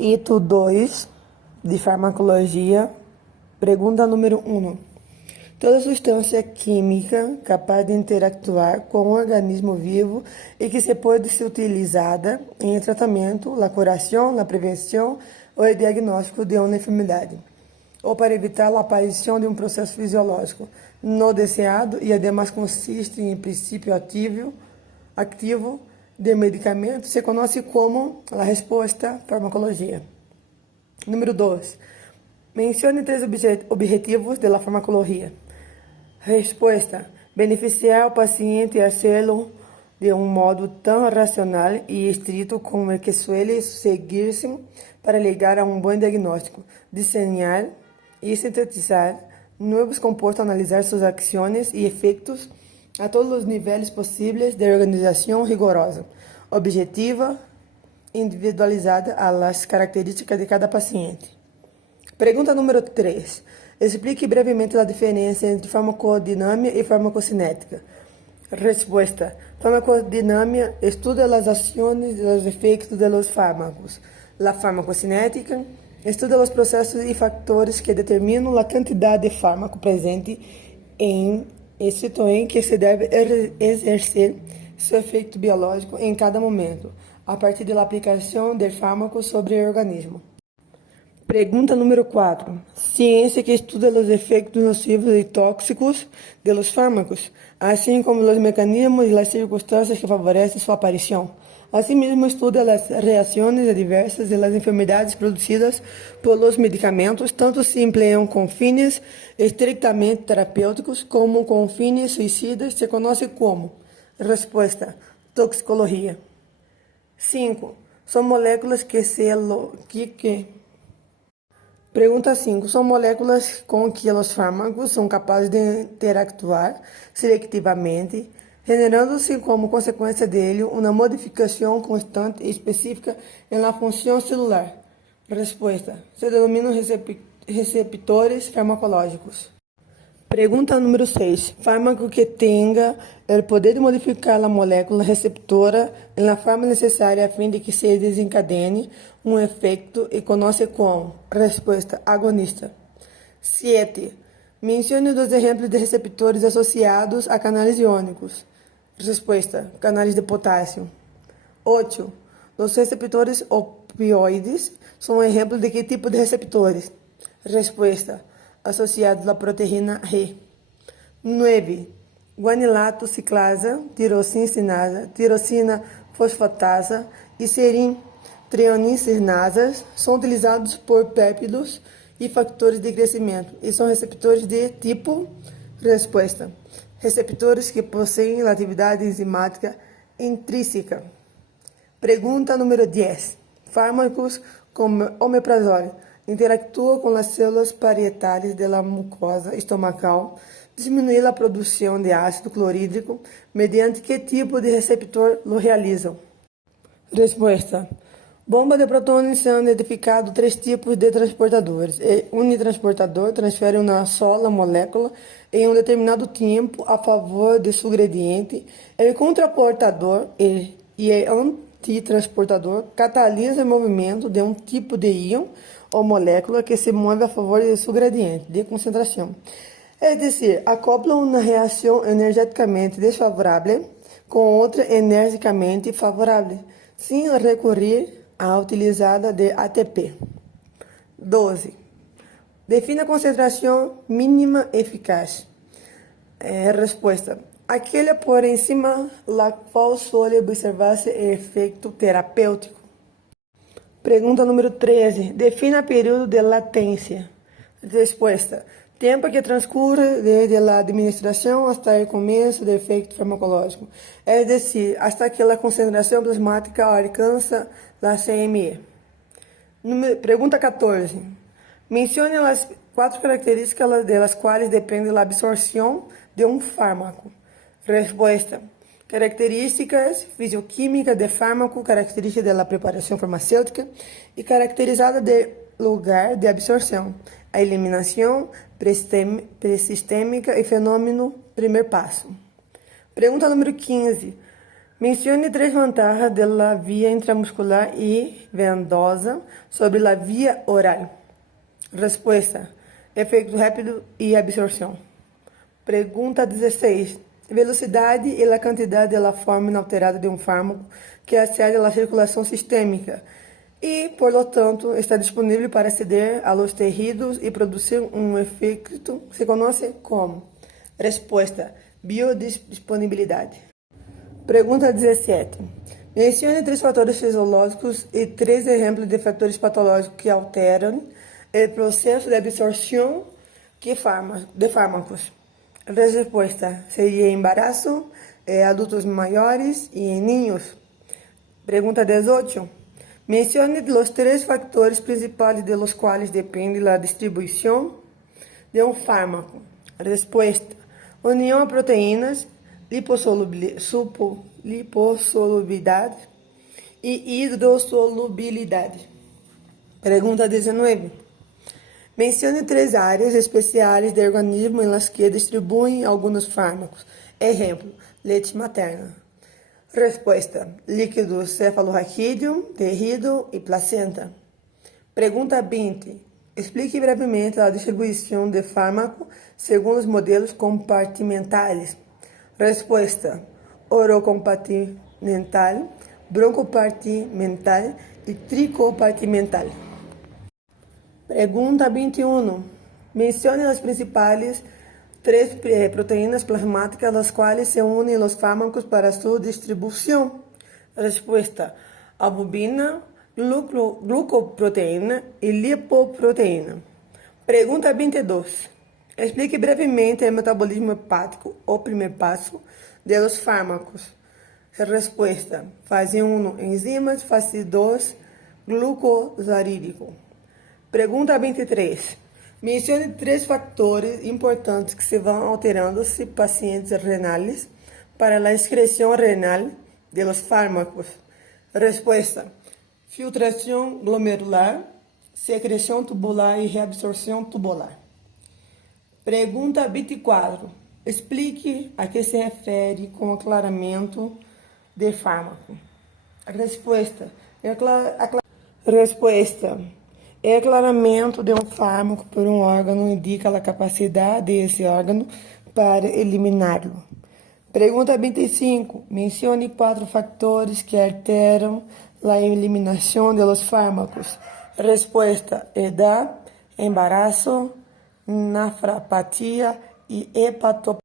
Item 2 de farmacologia, pergunta número 1. Toda substância química capaz de interactuar com um organismo vivo e que se pode ser utilizada em tratamento, na curação, na prevenção ou no diagnóstico de uma enfermidade, ou para evitar a aparição de um processo fisiológico não desejado e ademais consiste em princípio ativo de medicamento, se conhece como a resposta farmacologia. Número 2. Mencione 3 objetivos da farmacologia. Resposta: beneficiar o paciente e hacê-lo de um modo tão racional e estrito como el que suele seguir-se para llegar a um bom diagnóstico, desenhar e sintetizar novos compostos, analisar suas ações e efeitos a todos os níveis possíveis de organização rigorosa, objetiva, individualizada às características de cada paciente. Pergunta número 3. Explique brevemente a diferença entre farmacodinâmica e farmacocinética. Resposta: farmacodinâmica estuda as ações e os efeitos dos fármacos. A farmacocinética estuda os processos e fatores que determinam a quantidade de fármaco presente em êxito em que se deve exercer seu efeito biológico em cada momento, a partir da aplicação do fármaco sobre o organismo. Pergunta número 4. Ciência que estuda os efeitos nocivos e tóxicos de los fármacos, assim como os mecanismos e as circunstâncias que favorecem sua aparição. Asimismo, estuda as reações adversas e as enfermidades produzidas por los medicamentos, tanto se empleiam com fins estritamente terapêuticos como com fins suicidas, se conhece como. Resposta: toxicologia. 5. São moléculas Pergunta 5. São moléculas com que os fármacos são capazes de interactuar selectivamente, generando-se como consequência dele uma modificação constante e específica na função celular. Resposta: se denominam receptores farmacológicos. Pergunta número 6. Fármaco que tenha o poder de modificar a molécula receptora na forma necessária a fim de que se desencadene um efeito e conhece como. Resposta: agonista. 7. Mencione 2 exemplos de receptores associados a canais iônicos. Resposta: canais de potássio. 8. Os receptores opioides são exemplos de que tipo de receptores? Resposta: associados à proteína R. 9. Guanilato ciclasa, tirosina, tirosina fosfatasa e serin trioninsinasas são utilizados por péptidos e fatores de crescimento e são receptores de tipo. Resposta: receptores que possuem atividade enzimática intrínseca. Pergunta número 10. Fármacos como omeprazole interactuam com as células parietales da mucosa estomacal, diminuindo a produção de ácido clorídrico, mediante que tipo de receptor lo realizam? Resposta: bomba de prótons são identificados 3 tipos de transportadores. O unitransportador transfere uma só molécula em um determinado tempo a favor de seu gradiente. O contraportador e o antitransportador catalisa o movimento de um tipo de íon ou molécula que se move a favor de seu gradiente de concentração. É decir, acoplam uma reação energeticamente desfavorável com outra energicamente favorável, sem recorrer à utilizada de ATP. 12. Defina a concentração mínima eficaz. Resposta: aquela por encima da qual suele observar-se efeito terapêutico. Pergunta número 13. Defina o período de latência. Resposta: tempo que transcurre desde a administração até o começo do efeito farmacológico, é decir, hasta que a concentração plasmática alcança a CME. Pergunta 14. Mencione as 4 características das quais depende a absorção de um fármaco. Resposta: características fisioquímicas de fármaco, características da preparação farmacêutica e caracterizada de lugar de absorção, a eliminação pré-sistêmica e fenômeno primeiro passo. Pergunta número 15. Mencione 3 vantagens da via intramuscular e vendosa sobre a via oral. Resposta: efeito rápido e absorção. Pergunta 16. Velocidade e a quantidade da forma inalterada de um fármaco que acede à circulação sistêmica e, por lo tanto, está disponível para aceder a los tecidos e produzir um efeito se conhece como. Resposta: biodisponibilidade. Pergunta 17. Mencione 3 fatores fisiológicos e 3 exemplos de fatores patológicos que alteram o processo de absorção de fármacos. A resposta seria embaraço, adultos maiores e em niños. Pergunta 18. Mencione os 3 fatores principais de los quais depende a distribuição de um fármaco. Resposta: união a proteínas, lipossolubilidade e hidrossolubilidade. Pergunta 19. Mencione 3 áreas especiais do organismo em las que distribuem alguns fármacos. Exemplo: leite materna. Resposta: líquido cefalorraquídeo, tecido e placenta. Pergunta 20. Explique brevemente a distribuição de fármaco segundo os modelos compartimentais. Resposta: orocompartimental, broncompartimental e tricompartimental. Pergunta 21. Mencione as principais 3 proteínas plasmáticas das quais se unem os fármacos para sua distribuição. Resposta: albumina, glucoproteína e lipoproteína. Pergunta 22. Explique brevemente o metabolismo hepático, o primeiro passo, de los fármacos. Resposta: fase 1, enzimas, fase 2, glucosarídico. Pergunta 23. Mencione 3 fatores importantes que se vão alterando se pacientes renais para a excreção renal de los fármacos. Resposta: filtração glomerular, secreção tubular e reabsorção tubular. Pergunta 24. Explique a que se refere com aclaramento de fármaco. Resposta: aclaramento de um fármaco por um órgano indica a capacidade desse órgano para eliminá-lo. Pergunta 25. Mencione 4 fatores que alteram a eliminação de los fármacos. Resposta: edad, embarazo, nefropatia e hepatopatia.